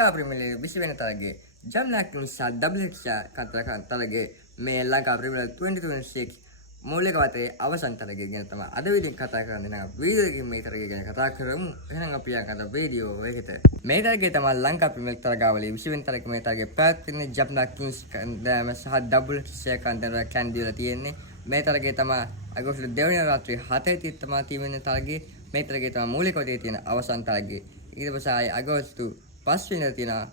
Lanka premier league 20 වෙනි තරගයේ ජම්නාක්ලුන් සහ WHC Kataragama තරගයේ මේ ලංකා ප්‍රීමියර් ලීග් 2026 මූලික වටේ අවසන් තරගය ගැන තමයි අද වීඩියෝ කතා කරන්නේ. නම් වීඩියෝ එකකින් මේ තරගය ගැන කතා කරමු. එහෙනම් අපි යන්න වීඩියෝ එකට. මේ තරගයේ තමයි ලංකා ප්‍රීමියර් ලීග් තරගාවලියේ 20 වෙනි තරගයේ මේ තරගයේ පැවැත්වෙන්නේ ජම්නාක්ලුන් කන්දෑම සහ WHC කන්දෑම කැන්ඩිවල තියෙන්නේ. මේ තරගයේ තමයි අගෝස්තු 2 වෙනි රාත්‍රියේ 7:30 තමයි තියෙන්නේ තරගයේ. මේ තරගයේ තමයි මූලික වටේ තියෙන අවසන් තරගය. ඊට පස්සේ ආයේ අගෝස්තු 5 වෙනිදා තියෙනවා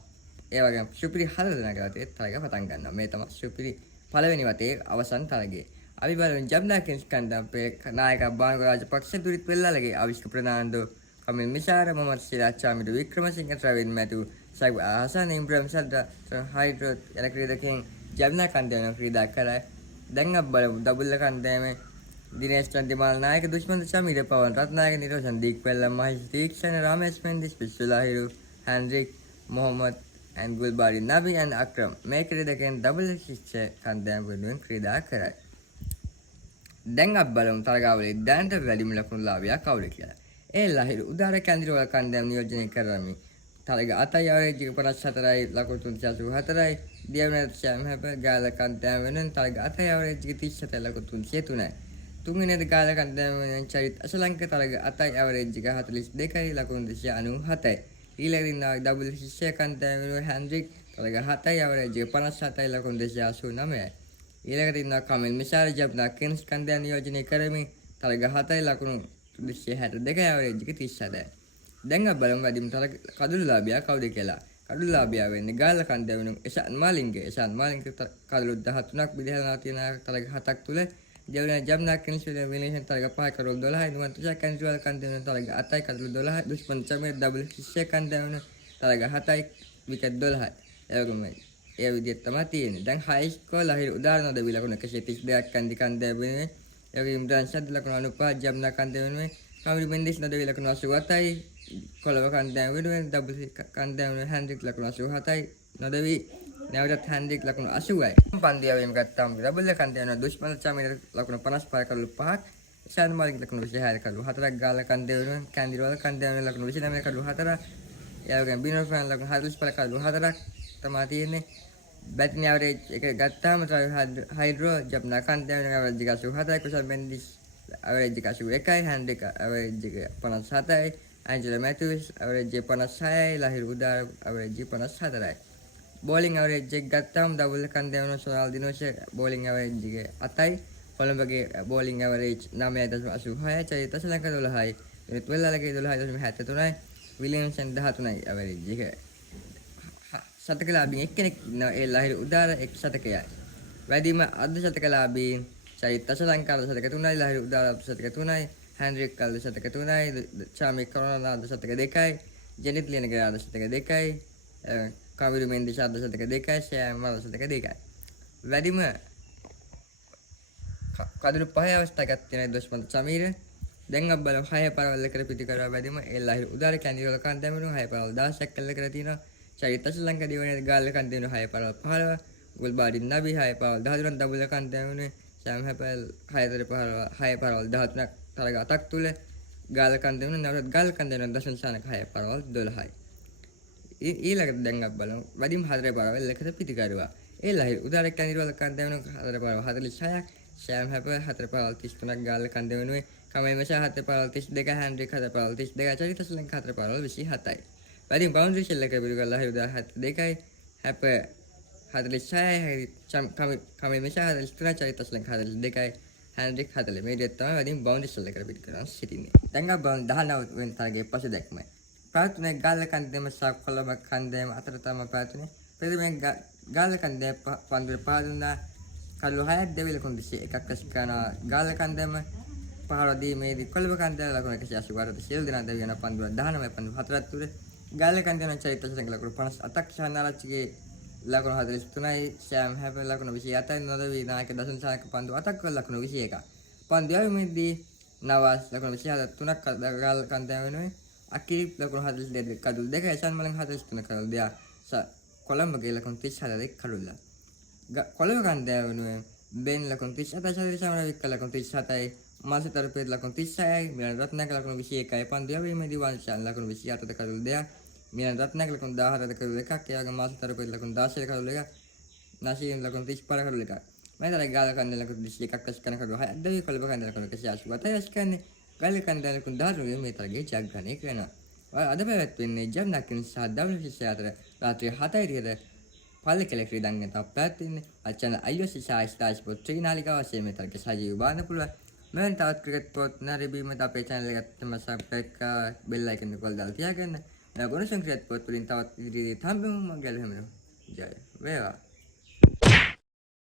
ඒ වගේම සුපිරි 4 දෙනා කියලා තරගය පටන් ගන්නවා. මේ තමයි සුපිරි පළවෙනි වටේ අවසන් තරගය. අපි බලමු ජම්නාක්ලුන් කන්දම්පේ නායක බානුග රාජපක්ෂ දුරිත් වෙල්ලාලගේ අවිෂ්ක ප්‍රනාන්දෝ කමිල් මිසාර මොහමඩ් සිරාජ් චාමිඩු වික්‍රමසිංහ ට්‍රවින් මැතු සයිබ් හසන් ඉබ්‍රාහිම් සද්දා හයිඩ්‍රෝ යන ක්‍රීඩකයන් ජම්නා කන්දේම ක්‍රීඩා කරයි. දැන් අපි බලමු ඩබල් කන්දේමේ දිනේෂ් චන්දිමාල් නායක දුෂ්මන්ත චමිඩ පවන් රත්නායක නිරෝෂන් දීක්වැල්ල මහේෂ් තීක්ෂණ රාමේෂ් මෙන්දිස් පිස්සුලාහිරු හන්රික් මොහමඩ් and ගුල්බාරි නබි and අක්‍රම් මේ ක්‍රීඩකයන් ඩබල් ශිෂ්‍ය කන්දේම වෙනුවෙන් ක්‍රීඩා කරයි. දැන් අපි බලමු තරගාවලියේ දැනට වැඩිම ලකුණු ලාභියා කවුද කියලා. ඒ ලහිරු උදාර කැන්දිරවල කන්දෑම් නියෝජනය කරමි. තරග 7යි අවරේජ් 54යි ලකුණු 384යි. දියවැන ශාම් හැප ගාල කන්දෑම් වෙනුවෙන් තරග 8යි අවරේජ් 37යි ලකුණු 303යි. තුන්වෙනිද ගාල කන්දෑම් වෙනුවෙන් චරිත් අසලංක තරග 8යි අවරේජ් 42යි ලකුණු 297යි. ඊළඟින් ඩබල් ශිෂ්‍ය කන්දෑම් වෙනුවෙන් හන්රික් තරග 7යි අවරේජ් 57යි ලකුණු 289යි. ඊළඟට ඉන්නවා කමිල් මිසාර ජබ්නා කෙන්ස් කන්දෑම් නියෝජනය කරමින් තරග 7යි ලකුණු 262යි අවරේජ් 37යි. දැන් අපි බලමු වැඩිම කඩුළු ලාභියා කවුද කියලා. කඩුළු ලාභියා වෙන්නේ ගාල්ල කන්දෑම වෙනුවෙන් එෂාන් මාලින්ගේ. එෂාන් මාලින්ගේ කඩුළු 13ක් විදහලා තියෙන තරග 7ක් තුල ජවුනා ජබ්නා කෙන්ස් වෙනුවෙන් තරග 5යි කඩුළු 12යි. නුවන් තුෂා කන්ජුවල් කන්දෑම වෙනුවෙන් තරග 8යි කඩුළු 12යි. දුෂ්මන් චමේ ඩබල් ශිෂ්‍ය කන්දෑම වෙනුවෙන් තරග 7යි විකට් 12යි. එවගම ඒ විදිහට තමයි තියෙන්නේ. දැන් හයි ස්කෝර් ලහිරු උදාහරණ දෙවි ලකුණු 132ක් කන්දි කන්දේ වෙනුවෙන් ඒ වගේම ඉම්රාන් ෂඩ් ලකුණු 95 ජම්නා කන්දේ වෙනුවෙන් කමිල් මෙන්ඩිස් නදවි ලකුණු 87යි කොළඹ කන්දේ වෙනුවෙන් ඩබල් කන්දේ වෙනුවෙන් හන්රික් ලකුණු 87යි නදවි නැවතත් හන්රික් ලකුණු 80යි. පන්දියාවෙම ගත්තාම ඩබල් කන්දේ වෙනුවෙන් දුෂ්මන්ත චමිර ලකුණු 55 කඩලු 5ක් ෂාන් මාලික් ලකුණු 26 කඩලු 4ක් ගාල කන්දේ වෙනුවෙන් කැන්දිරවල කන්දේ වෙනුවෙන් ලකුණු 29 කඩලු 4ක් ඒ වගේම බිනෝ ෆෑන් ලකුණු 45 කඩලු 4ක් තමයි තියෙන්නේ. बैटिंग एवरेज एक गत्ता मतलब हाइड्रो जब ना खानते हैं एवरेज का शू खाता है कुछ बेंडिस एवरेज का शू एक है हैंड्रिक एवरेज पन्नास आता है एंजेलो मैथ्यूज एवरेज पन्नास है लाहिर उदार एवरेज पन्नास आता है बॉलिंग एवरेज गत्ता हम डबल खानते हैं सोनाल दिनों से बॉलिंग एवरेज आता है कोलंबो के बॉलिंग एवरेज नाम है दस शू है चाहिए दस लाख डॉलर है तो वेला लगे डॉलर है दस में है तो ना विलियमसन दहा तो नहीं एवरेज है शतक लाभीन එක්කෙනෙක් ඉන්නවා. ඒ ලහිරු උදාර එක් ශතකයයි. වැඩිම අර්ධ ශතක ලාභීන් චරිත අසලංකාර ශතක 3යි ලහිරු උදාර ශතක 3යි හන්රික් කල්ද ශතක 3යි චාමික් කරෝනා ශතක 2යි ජෙනිත් ලියනගේ අර්ධ ශතක 2යි කවිරු මෙන්දිස් අර්ධ ශතක 2යි ෂෑම් අර්ධ ශතක 2යි. වැඩිම කඩලු 5 අවස්ථාවක් තියෙන දුෂ්මන්ත චමීර. දැන් අපි බලමු 6 පරවල් කර පිටිකරවා වැඩිම ඒ ලහිරු උදාර කැන්දිවල කන්දෑම වෙනුවෙන් 6 පරවල් 16ක් කළ කර තියෙනවා. චරිත ශ්‍රී ලංකා දිවයිනේ ගාල්ල කන්දේ වෙනුවෙන් 6 පරවල් 15 ගුල්බාඩි නබි 6 පරවල් 13ක් ඩබල් කන්දේ වෙනුවෙන් ශාම් හැපල් 6 පරවල් 13ක් තරග 8ක් තුල ගාල්ල කන්දේ වෙනුවෙන් නැවතත් ගාල්ල කන්දේ වෙනුවෙන් දශම ශානක 6 පරවල් 12යි. ඊළඟට දැන් අපි බලමු වැඩිම 4 පරවල් එකට පිටිකරුවා. ඒ ලහිරු උදාරක කන්දිරවල කන්දේ වෙනුවෙන් 4 පරවල් 46ක් ශාම් හැපල් 4 පරවල් 33ක් ගාල්ල කන්දේ වෙනුවෙන් කමල් මෂා 4 පරවල් 32ක් හන්රික් 4 පරවල් 32ක් චරිත ශ්‍රී ලංකා 4 පරවල් 27යි. වැඩිම බවුන්ඩරි ෂෙල් එක පිළිගන්න ලහිරු 72යි හැප 46යි කමිල් මිෂා 43යි චරිත ශ්‍රී ලංකා 42යි හන්රික් 40 මේ දෙක තමයි වැඩිම බවුන්ඩරි ෂෙල් එකට පිළිගන්න සිටින්නේ. දැන් අපි බලමු 19 වෙනි තරගයේ පසු දැක්මයි. ප්‍රාර්ථනා ගාල්ල කන්දේම සහ කොළඹ කන්දේම අතර තමයි ප්‍රාර්ථනා. ප්‍රථමයෙන් ගාල්ල කන්දේ පන්දුර පහදුනා කල්ලු 6ක් දෙවි ලකුණු 21ක් රැස් කරනවා. ගාල්ල කන්දේම පහරදී මේදී කොළඹ කන්දේ ලකුණු 188 සියලු දෙනා දෙවියන් පන්දුර 19 පන්දුර 4ක් තුල ගාල්ල කන්දේ චරිත ශ්‍රී ලකුණු 58ක් ශානාරච්චිගේ ලකුණු 43යි ශෑම් හැප ලකුණු 27යි නදවි නායක දසන් සායක පන්දු 8ක් ලකුණු 21ක් පන්දු යවීමේදී නවාස් ලකුණු 23ක් ගාල්ල කන්දේ වෙනුවෙන් අකිරිප් ලකුණු 42 කඩුල් 2 එෂාන් මලන් 43 කඩුල් 2 කොළඹගේ ලකුණු 34 කඩුල්ල කොළඹ කන්දේ වෙනුවෙන් බෙන් ලකුණු 37 ශරීර සමරවික්ක ලකුණු 37යි මාසිතර පෙර ලකුණු 36යි මිලන් රත්නායක ලකුණු 21යි පන්දු යවීමේදී වංශාන් ලකුණු 28 කඩුල් 2 මිලන් රත්නායක ලකුණු 14ද කරුළු එකක්. ඒ වගේම මාසතර පෙර ලකුණු 16 කරුළු එකක්. නසීම් ලකුණු 35 කරුළු එකක්. මේ තරගේ ගාල කන්ද ලකුණු 21ක් රැස් කරන කරුළු 6ක්. දවි කොළඹ කන්ද ලකුණු 187ක් රැස් කරන්නේ. ගාල කන්ද ලකුණු 13 මේ තරගේ ජයග්‍රහණය කරනවා. අද පැවැත්වෙන්නේ ජම්නාකින් සහ WCC අතර රාත්‍රී 7:30ට පල්ලෙකල ක්‍රීඩාංගණයට පැවැත්වෙන්නේ. අචන iOS සහ ස්ටාර් ස්පෝර්ට් ත්‍රිනාලිකාව වශයෙන් මේ තරගේ සජීව බාන්න පුළුවන්. මෙවන් තවත් ක්‍රිකට් පොත් නැරඹීමට අපේ channel එකට සබ්ස්ක්‍රයිබ් කරලා බෙල් අයිකන් එක කොල් දාලා තියාගන්න. ගුණසං ක්‍රිකට් පොත් වලින් තවත් ඉදිරියට හම්බෙමු. මම ගැලවෙමු. ජය වේවා.